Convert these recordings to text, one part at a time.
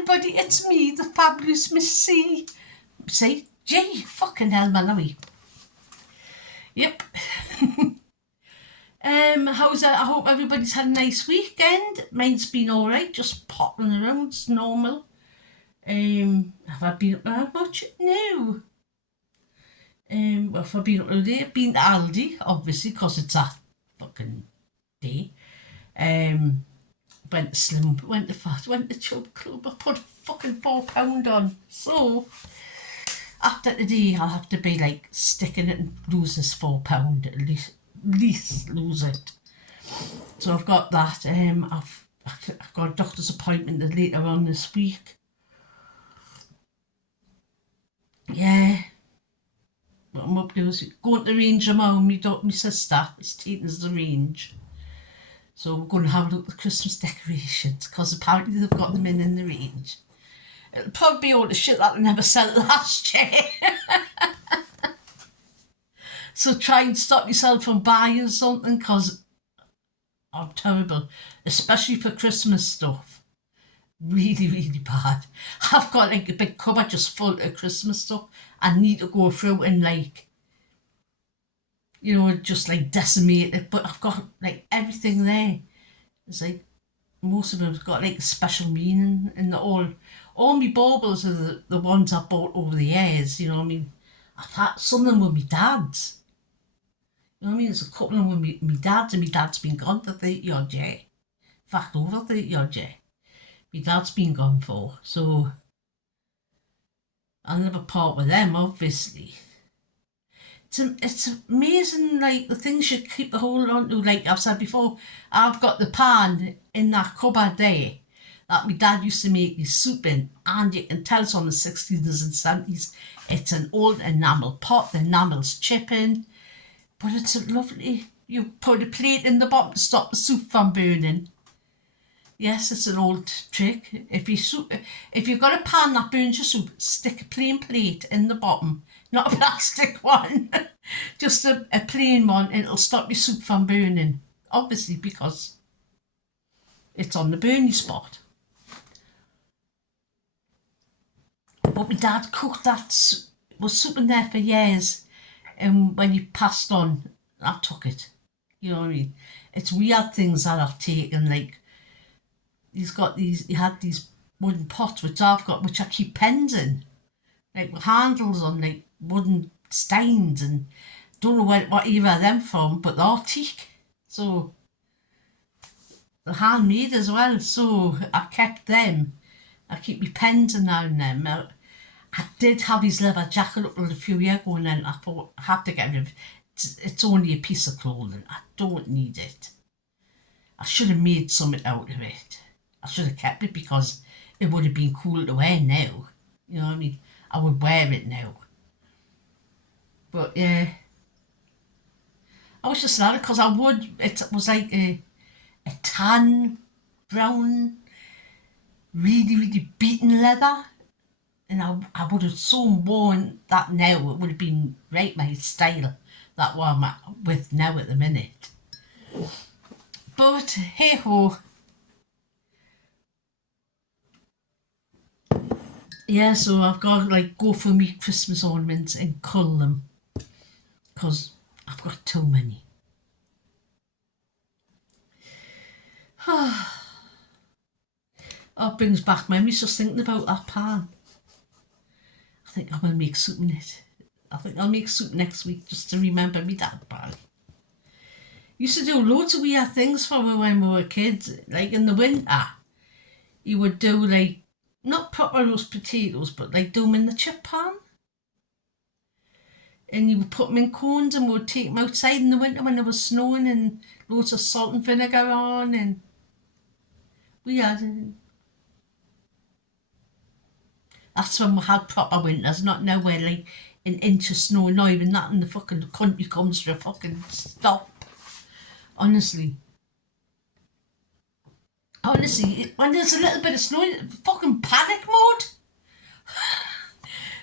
everybody, it's me, the fabulous Miss C. See? Gee, fucking hell, man, are we? Yep. How's it? I hope everybody's had a nice weekend. Mine's been alright, just pottering around, it's normal. Have I been up that much? No. Well, if I've been up today, I've been to Aldi, obviously, because it's a fucking day. Went to Slim, went to Fat, went to Chub Club. I put fucking £4 on. So, after today, I'll have to be like sticking it and lose this £4 at least lose it. So I've got that. I've got a doctor's appointment later on this week. Yeah. What I'm up to is going to the range tomorrow. My sister is taking us to the range. So we're going to have a look at the Christmas decorations because apparently they've got them in the range. It'll probably be all the shit that they never sent last year. So try and stop yourself from buying something because I'm terrible, especially for Christmas stuff. Really, really bad. I've got like a big cupboard just full of Christmas stuff. I need to go through and like, you know, just like decimate it. But I've got like everything there. It's like most of them have got like a special meaning, and all my baubles are the ones I bought over the years. You know what I mean? I've had some of them with my dad's. You know what I mean? There's a couple of them with my dad's, and my dad's been gone for 30 odd year. In fact, over 30 odd year. My dad's been gone for, so I'll never part with them, obviously. It's amazing, like, the things you keep a hold on to. Like I've said before, I've got the pan in that cupboard there that my dad used to make his soup in, and you can tell it's on the 60s and 70s. It's an old enamel pot, the enamel's chipping, but it's a lovely, you put a plate in the bottom to stop the soup from burning. Yes, it's an old trick. If you've got a pan that burns your soup, stick a plain plate in the bottom, not a plastic one, just a plain one, and it'll stop your soup from burning. Obviously, because it's on the burning spot. But my dad cooked that, was soup in there for years, and when he passed on, I took it. You know what I mean? It's weird things that I've taken, like, he had these wooden pots which I've got, which I keep pens in, like with handles on, like wooden steins, and don't know what era them from, but they're teak, so they're handmade as well. So I kept them. I keep my pens in there and them. I did have his leather jacket up a few years ago, and then I thought I have to get rid of it. It's only a piece of clothing. I don't need it. I should have made something out of it. I should have kept it because it would have been cool to wear now. You know what I mean? I would wear it now. But yeah, I was just glad because it was like a tan, brown, really, really beaten leather. And I would have so worn that now. It would have been right my style, that one I'm with now at the minute. But hey ho. Yeah, so I've got to like go for me Christmas ornaments and cull them because I've got too many. Oh, it brings back memories just thinking about that pan. I think I'm going to make soup in it. I think I'll make soup next week just to remember me dad pan. Used to do loads of weird things for me when we were kids. Like in the winter, he would do like, not proper roast potatoes, but like do them in the chip pan. And you would put them in cones and we'd take them outside in the winter when it was snowing, and loads of salt and vinegar on, and we had... That's when we had proper winters, not now where like an inch of snow, not even that in the fucking country comes to a fucking stop. Honestly, when there's a little bit of snow, fucking panic mode.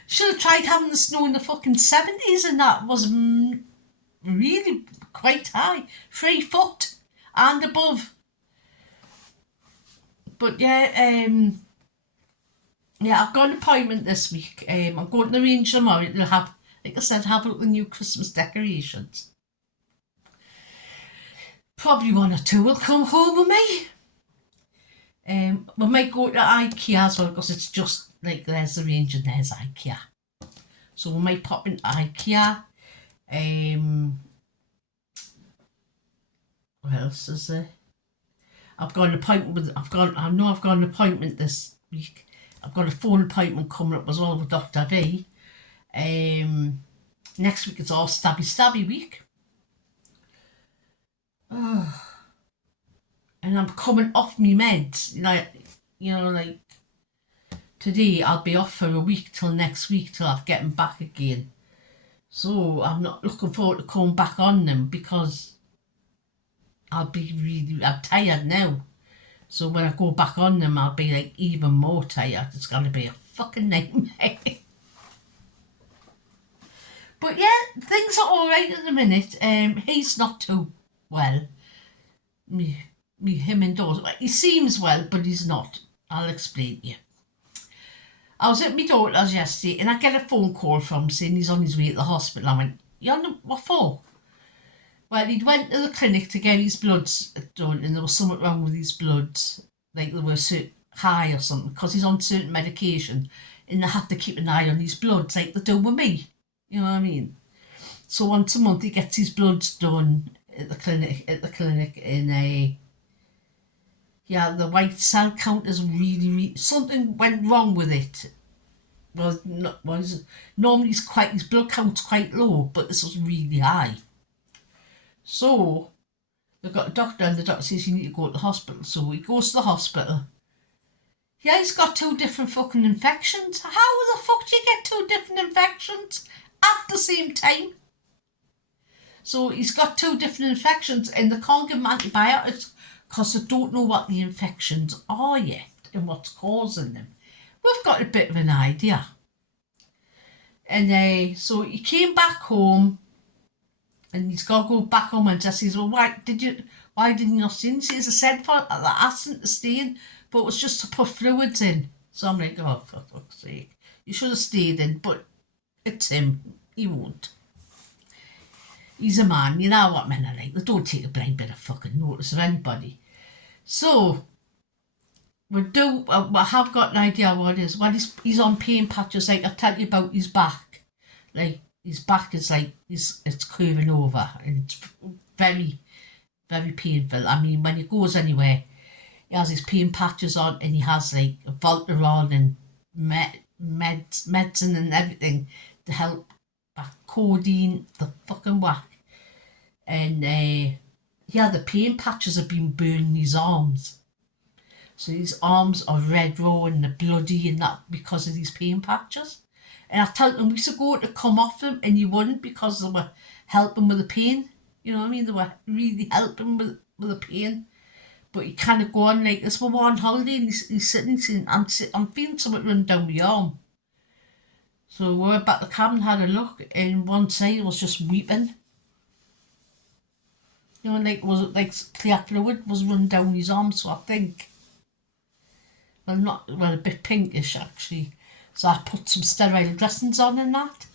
Should have tried having the snow in the fucking 70s, and that was really quite high, 3 foot and above. But yeah, Yeah, I've got an appointment this week. I'm going to arrange tomorrow. It'll have, like I said, have a look at the new Christmas decorations. Probably one or two will come home with me. We might go to IKEA as well because it's just like there's the range and there's IKEA. So we might pop into IKEA. What else is there? I've got an appointment with. I know I've got an appointment this week. I've got a phone appointment coming up as well with Dr. V. Next week it's all stabby week. Oh. And I'm coming off me meds. Like today I'll be off for a week till next week till I've getting back again. So I'm not looking forward to coming back on them because I'm tired now. So when I go back on them, I'll be like even more tired. It's going to be a fucking nightmare. But yeah, things are all right at the minute. He's not too well. Him indoors. He seems well, but he's not. I'll explain to you. I was at my daughter's yesterday and I get a phone call from him saying he's on his way to the hospital. I went, you on the, what for? Well, he'd went to the clinic to get his bloods done and there was something wrong with his bloods. Like they were high or something because he's on certain medication and they have to keep an eye on his bloods like they do with me. You know what I mean? So once a month he gets his bloods done at the clinic in a... Yeah, the white cell count is really... Something went wrong with it. Normally his blood count's quite low, but this was really high. So they've got a doctor and the doctor says you need to go to the hospital. So he goes to the hospital. Yeah, he's got 2 different fucking infections. How the fuck do you get 2 different infections at the same time? So he's got 2 different infections and they can't give him antibiotics because they don't know what the infections are yet and what's causing them. We've got a bit of an idea. And so he came back home and he's got to go back home and just says, well, why didn't you not stay in? He says, I said for I asked him to stay in, but it was just to put fluids in. So I'm like, oh, for fuck's sake. You should have stayed in, but it's him. He won't. He's a man, you know what men are like. They don't take a blind bit of fucking notice of anybody. So, I have got an idea what it is. Well, he's on pain patches, like I tell you about his back. Like, his back is like, it's curving over and it's very, very painful. I mean, when he goes anywhere, he has his pain patches on and he has like a Voltaren and medicine and everything to help back, codeine, the fucking whack. And the pain patches have been burning his arms. So his arms are red raw and they're bloody and that because of these pain patches. And I told him weeks ago to come off them and he wouldn't because they were helping with the pain. You know what I mean? They were really helping with the pain. But he kind of go on like this. We're on holiday and he's sitting saying, I'm feeling something running down my arm. So we went back to the cabin, had a look, and one side was just weeping. You know, like clear fluid was running down his arm, so I think, a bit pinkish actually. So I put some sterile dressings on and that.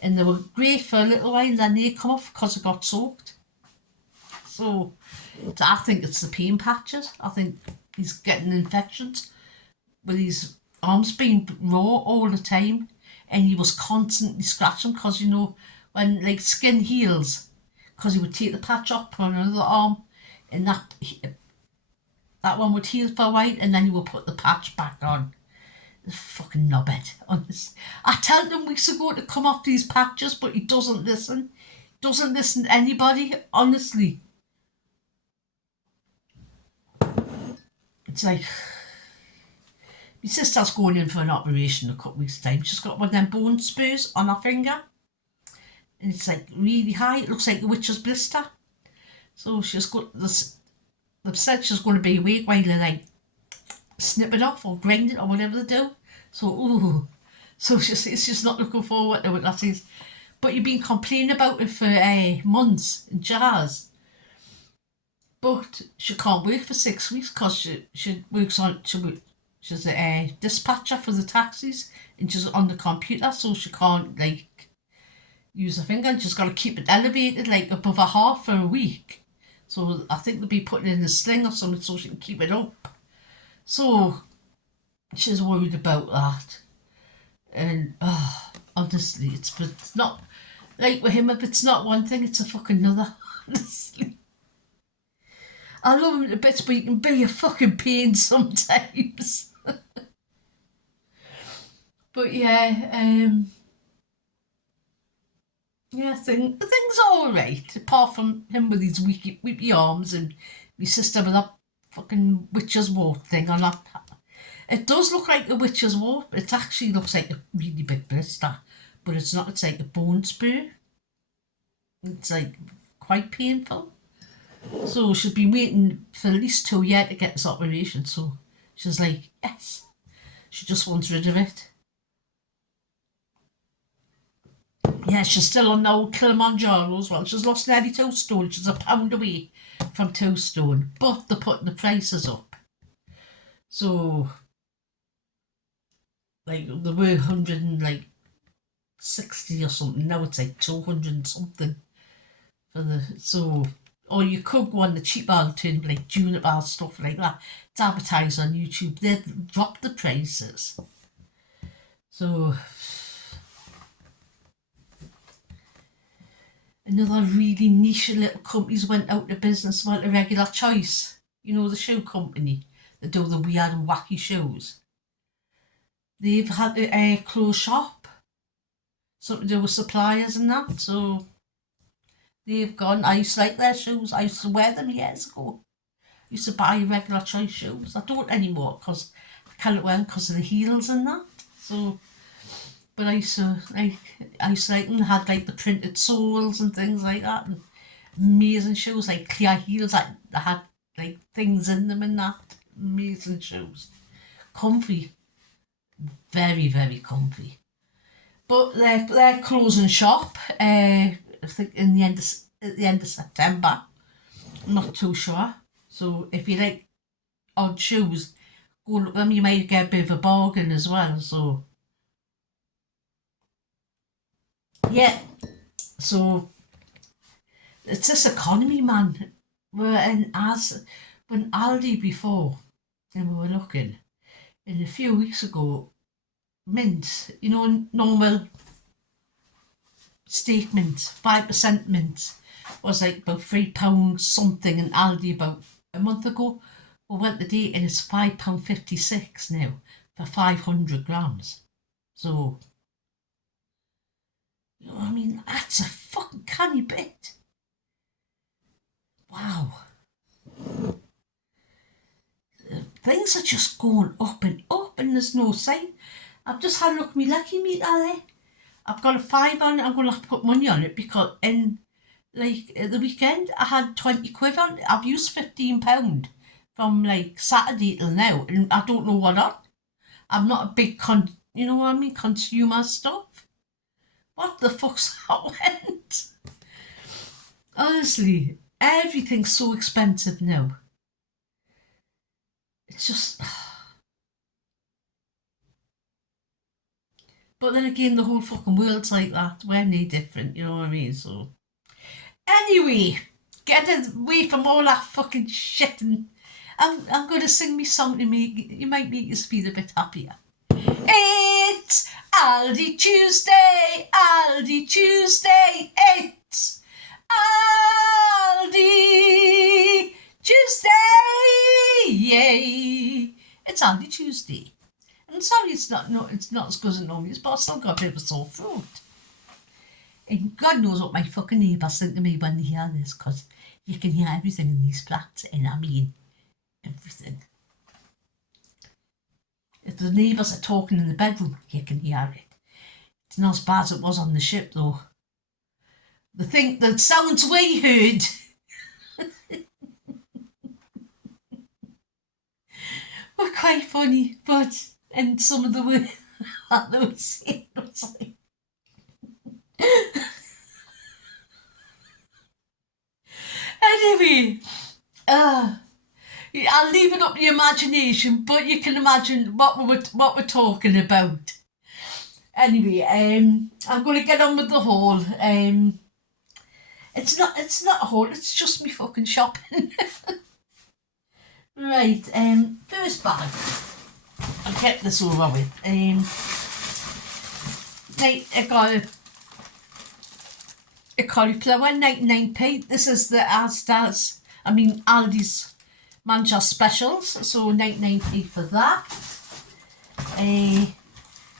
And they were great for a little while and then they come off because I got soaked. So I think it's the pain patches. I think he's getting infections with his arms being raw all the time. And he was constantly scratching because, you know, when like skin heals, because he would take the patch off, put on another arm, and that one would heal for a while, and then he would put the patch back on. The fucking knobhead, honest. I told him weeks ago to come off these patches, but he doesn't listen. Doesn't listen to anybody, honestly. It's like... My sister's going in for an operation in a couple of weeks' time. She's got one of them bone spurs on her finger. And it's like really high. It looks like the witch's blister. So she's got this. They've said she's going to be awake while they like snip it off or grind it or whatever they do. So, ooh. So she's not looking forward to it. That is. But you've been complaining about it for months and she has. But she can't work for 6 weeks because she works on... She's a dispatcher for the taxis, and she's on the computer, so she can't like use her finger, and she's got to keep it elevated like above her heart for a week. So I think they'll be putting it in a sling or something so she can keep it up. So she's worried about that. And honestly, it's not like with him. If it's not one thing, it's a fucking another. Honestly, I love him to bits, but he can be a fucking pain sometimes. But yeah, yeah, things are all right. Apart from him with his weepy arms and my sister with that fucking witch's wart thing on that. It does look like a witch's wart, but it actually looks like a really big blister. But it's not. It's like a bone spur. It's like quite painful. So she's been waiting for at least 2 years to get this operation. So she's like, yes. She just wants rid of it. Yeah, she's still on the old Kilimanjaro as well. She's lost nearly 2 stone. She's a pound away from 2 stone. But they're putting the prices up. So, like, they were 160 or something. Now it's like 200 and something. So, or you could go on the cheap alternative, like Juniper stuff like that. It's advertised on YouTube. They've dropped the prices. So, another really niche little companies went out of business, went a Regular Choice. You know, the shoe company that do the weird and wacky shoes. They've had to close shop. Something to do with suppliers and that. So they've gone. I used to like their shoes. I used to wear them years ago. I used to buy Regular Choice shoes. I don't anymore because I can't wear them because of the heels and that. So, but I used to like them. They had like the printed soles and things like that, and amazing shoes like clear heels. Like they had like things in them and that. Amazing shoes, comfy, very very comfy. But they're closing shop. I think in the at the end of September. I'm not too sure. So if you like odd shoes, go look at them. You might get a bit of a bargain as well. So yeah. So it's this economy, man. We're in as when Aldi before, and we were looking, and a few weeks ago, mint, you know, normal steak mint, 5% mint, was like about £3 something in Aldi about a month ago. We went the date and it's £5.56 now for 500 grams. So, you know what I mean? That's a fucking canny bit. Wow. Things are just going up and there's no sign. I've just had a look at my lucky meter there. I've got a 5 on it. I'm going to have to put money on it because at the weekend I had 20 quid on it. I've used £15 from like Saturday till now and I don't know what on. I'm not a big you know what I mean, consumer stuff. What the fuck's that went? Honestly, everything's so expensive now. It's just... But then again, the whole fucking world's like that. We're no different, you know what I mean? So... Anyway, get away from all that fucking shit and I'm going to sing me song to you might make us feel a bit happier. It's Aldi Tuesday, Aldi Tuesday, it's Aldi Tuesday, yay! It's Aldi Tuesday. And sorry it's not as good as it normally is, but I've still got a bit of a sore throat. And God knows what my fucking neighbours think of me when they hear this, because you can hear everything in these flats, and I mean everything. If the neighbours are talking in the bedroom, you can hear it. It's not as bad as it was on the ship, though. The sounds we heard were quite funny, but and some of the words that they were saying was like... Anyway, I'll leave it up to your imagination, but you can imagine what we're talking about. Anyway, I'm going to get on with the haul. It's not a haul. It's just me fucking shopping. Right. First bag. I'll get this over with. I got a cauliflower, 99p. This is the Aldi's Manchester specials, so 99p for that.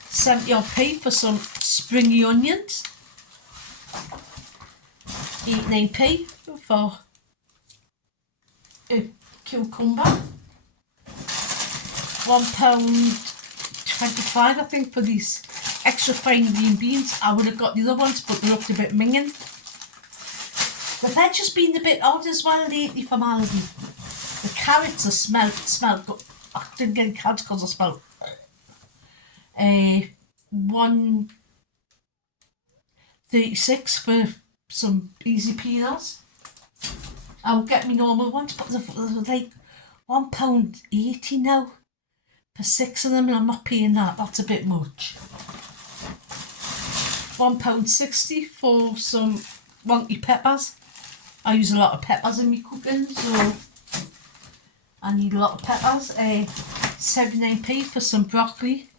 70p for some springy onions. 89p for a cucumber. £1.25 I think for these extra fine green beans. I would have got the other ones, but they looked a bit minging. But they've just been a bit odd as well lately from Aldi. The carrots are smelled good. I didn't get carrots because I smelled. £1.36 for some easy peelers. I'll get me normal ones, but they're like £1.80 now for 6 of them, and I'm not paying that. That's a bit much. £1.60 for some wonky peppers. I use a lot of peppers in my cooking, so I need a lot of peppers. 79p for some broccoli.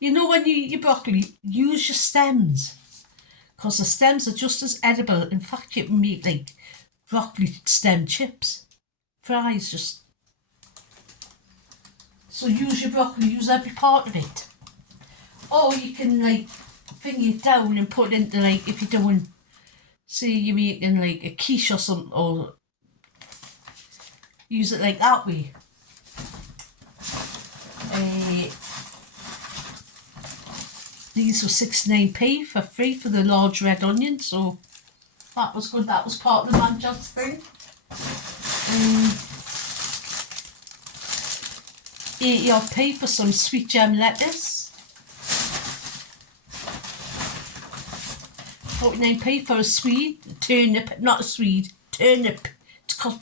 You know, when you eat your broccoli, use your stems, because the stems are just as edible. In fact, you can make like broccoli stem chips, fries, just. So use your broccoli, use every part of it. Or you can like finger it down and put it into, like, if you're doing, say you're making like a quiche or something, or use it like that way. These were 69p for free for the large red onion, so that was good. That was part of the Manchester thing. 80p for some sweet gem lettuce. 49p for a turnip. It's called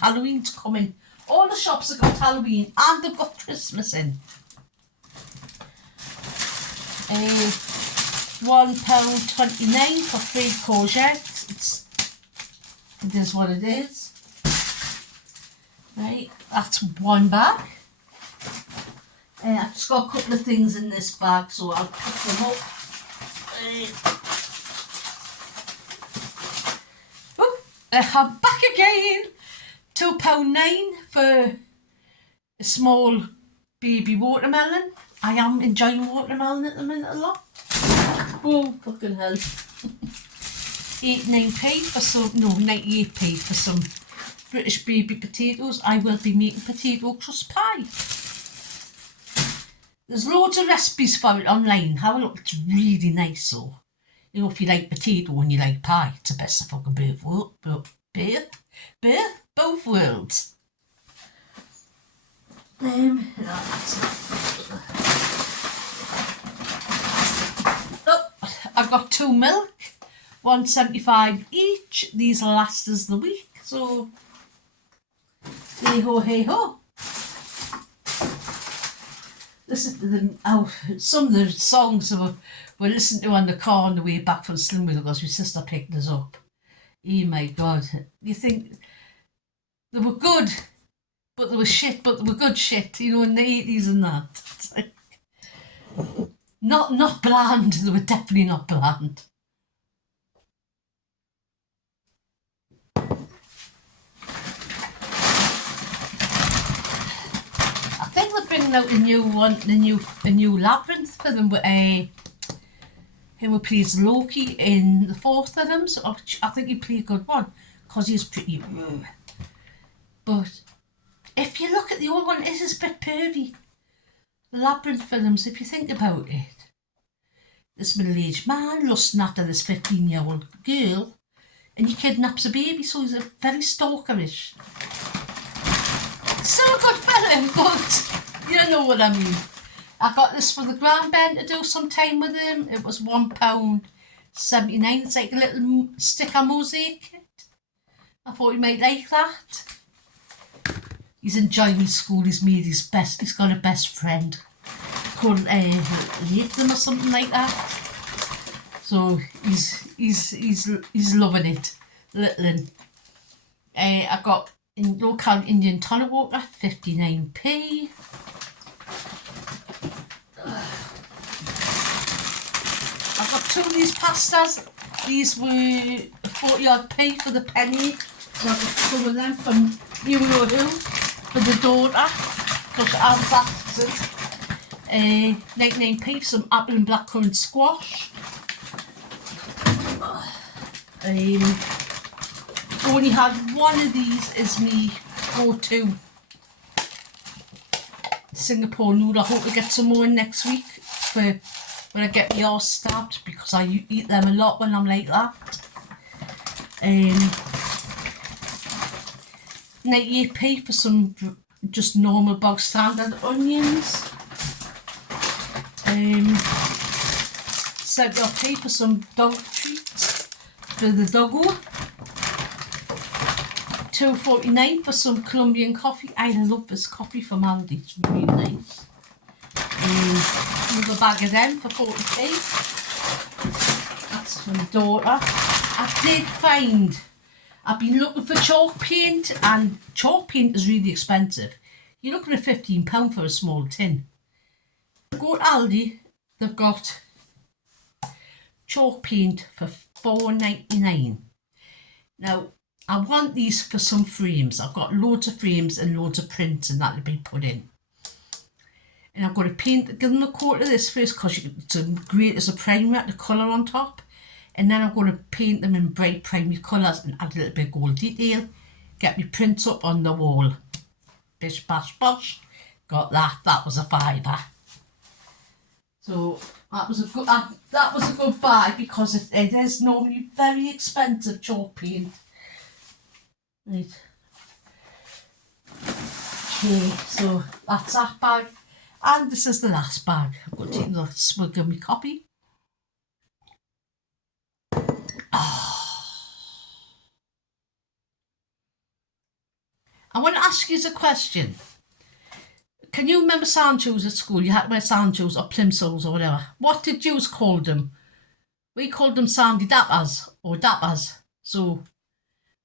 Halloween's coming. All the shops have got Halloween and they've got Christmas in. £1.29 for 3 courgettes. It is what it is. Right, that's one bag. I've just got a couple of things in this bag, so I'll pick them up. I'm back again. £2.9 for a small baby watermelon. I am enjoying watermelon at the minute a lot. Oh, fucking hell. 89p for some, no, 98p for some British baby potatoes. I will be making potato crust pie. There's loads of recipes for it online. Have a look, it's really nice. So, you know, if you like potato and you like pie, it's the best of fucking both worlds. I've got 2 milk, £1.75 each. These will last us the week, so hey ho, hey ho. Listen to them. Some of the songs that we listened to on the car on the way back from Slimwell, because my sister picked us up. Oh my God! You think they were good, but they were shit, but they were good shit. You know, in the 80s and that. It's like, not bland. They were definitely not bland. I think they're bringing out a new one, a new labyrinth for them. Who plays Loki in the 4th of them. So I think he played a good one, because he's pretty raw. But if you look at the old one, it is a bit pervy. The labyrinth films, if you think about it. This middle-aged man lusting after this 15-year-old girl, and he kidnaps a baby, so he's a very stalkerish. Still a good fella, but you know what I mean. I got this for the grandben to do some time with him. It was £1.79. It's like a little sticker mosaic kit. I thought you might like that. He's enjoying school. He's made his best. He's got a best friend called Nathan or something like that. So he's loving it, little. I got in local Indian tonic water, 59p. I got two of these pastas. These were 40-odd-p for the penny. So I got two of them from you know who for the daughter, because I'm practicing. 99p for some apple and blackcurrant squash. Only had one of these as me go-to Singapore noodle. I hope to get some more next week for when I get my arse stabbed, because I eat them a lot when I'm like that. 98p for some just normal bog standard onions. 70p for some dog treats for the doggo. 2.49 for some Colombian coffee. I love this coffee from Aldi, it's really nice. Another bag of them for 40p. That's for my daughter. I did find, I've been looking for chalk paint, and chalk paint is really expensive. You're looking at £15 for a small tin. Go to Aldi, they've got chalk paint for £4.99. Now, I want these for some frames. I've got loads of frames and loads of prints and that'll be put in. And I've got to paint, give them a coat of this first because it's great as a primer, the colour on top. And then I'm going to paint them in bright primary colours and add a little bit of gold detail. Get my prints up on the wall. Bish bash bosh. Got that. That was a fiver. So that was a good buy, because it is normally very expensive chalk paint. Right. Okay, so that's that bag. And this is the last bag. I'm going to take another swig of my coffee. Oh. I want to ask you a question. Can you remember sand shoes at school? You had to wear sand shoes or plimsolls or whatever. What did you call them? We called them sandy dappers or dappers. So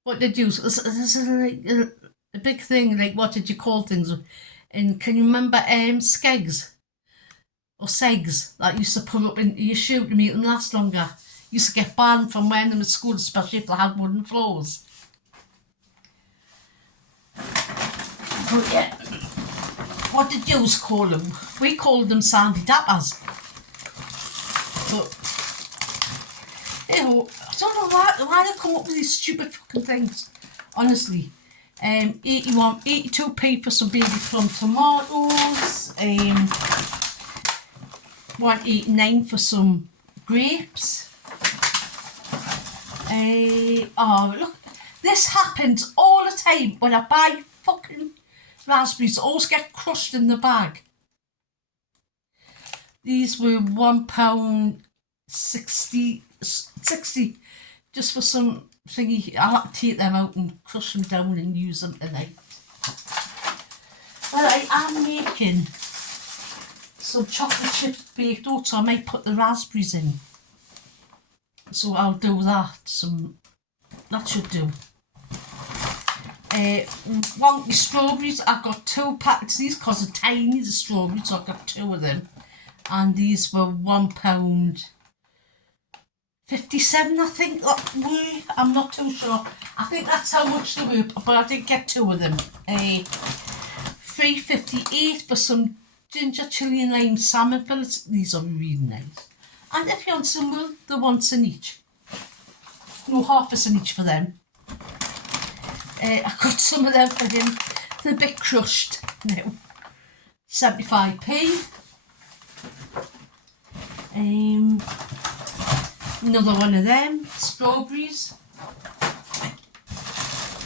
what did you, this is like a big thing, like what did you call things? And can you remember skegs or segs that used to put up in your shoe to make them last longer? Used to get banned from wearing them at school, especially if they had wooden floors. But yeah, what did you call them? We called them sandy dappers. But you know, I don't know why they come up with these stupid fucking things, honestly. 82p for some baby plum tomatoes. 1.89 for some grapes. Oh look, this happens all the time when I buy fucking raspberries. They always get crushed in the bag. These were £1.60 just for some thingy. I'll have to take them out and crush them down and use them tonight. Well, I am making some chocolate chip baked oats, so I might put the raspberries in. So I'll do that. That should do. Wonky strawberries. I've got 2 packets of these because they're tiny, the strawberries, so I've got 2 of them. And these were £1.57, I think. I'm not too sure. I think that's how much they were, but I did get 2 of them. £3.58 for some ginger chilli and lime salmon fillets. These are really nice. And if you want some, well, they're once in each. No, half a cent each for them. I got some of them for him. They're a bit crushed now. 75p. Another one of them. Strawberries.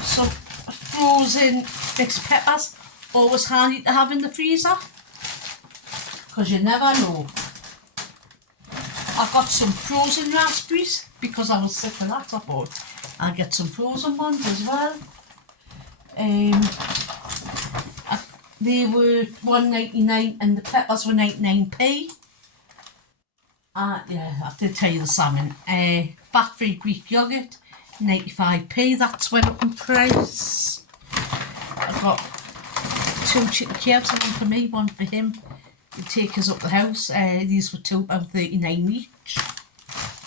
Some frozen mixed peppers. Always handy to have in the freezer, because you never know. I got some frozen raspberries because I was sick of that. I thought I'll get some frozen ones as well. they were 1.99 and the peppers were 99p. Yeah, I did tell you the salmon. Fat-free Greek yoghurt, 95p. That's went up in price. I've got 2 chicken kebabs, one for me, one for him. He'll take us up the house. These were £2.39 each.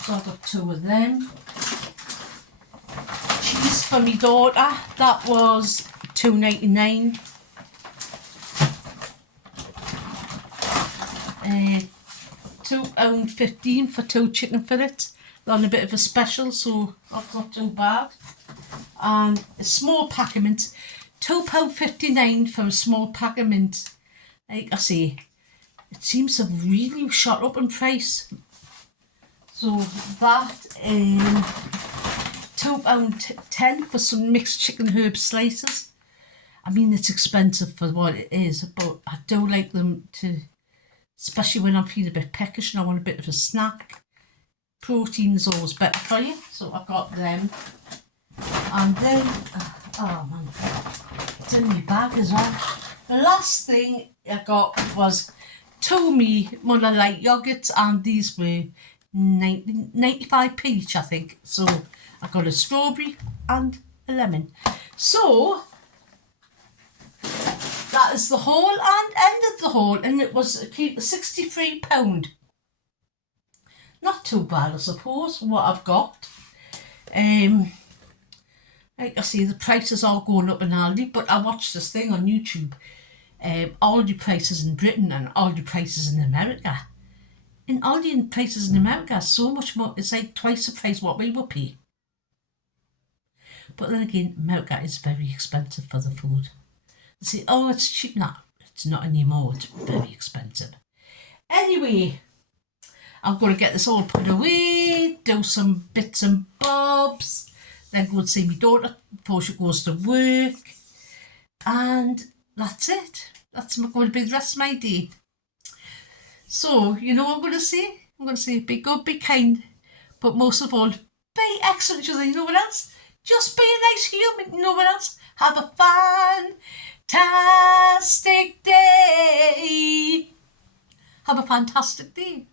So I got 2 of them. Cheese for my daughter. That was £2.99. £2.15 for 2 chicken fillets. They're on a bit of a special, so that's not too bad. And a small pack of mint, £2.59 for a small pack of mint. Like I say, it seems to have really shot up in price. So that £2.10 for some mixed chicken herb slices. I mean, it's expensive for what it is, but I do like them to, especially when I'm feeling a bit peckish and I want a bit of a snack. Protein is always better for you, so I've got them. And then, oh man, it's in my bag as well. The last thing I got was 2 me Mother Light yogurts, and these were 95p each, I think. So I got a strawberry and a lemon. So that is the haul and end of the haul, and it was £63. Not too bad, I suppose, what I've got. Like I say, the prices are going up in Aldi, but I watched this thing on YouTube. Aldi prices in Britain and Aldi prices in America. In Aldi and prices in America are so much more, it's like twice the price what we would pay. But then again, America is very expensive for the food. They say, oh, it's cheap now. It's not anymore, it's very expensive. Anyway, I'm going to get this all put away, do some bits and bobs, then go and see my daughter before she goes to work. And that's it. That's going to be the rest of my day. So, you know what I'm going to say? I'm going to say be good, be kind, but most of all, be excellent to each other. You know what else? Just be a nice human. You know what else? Have a fantastic day. Have a fantastic day.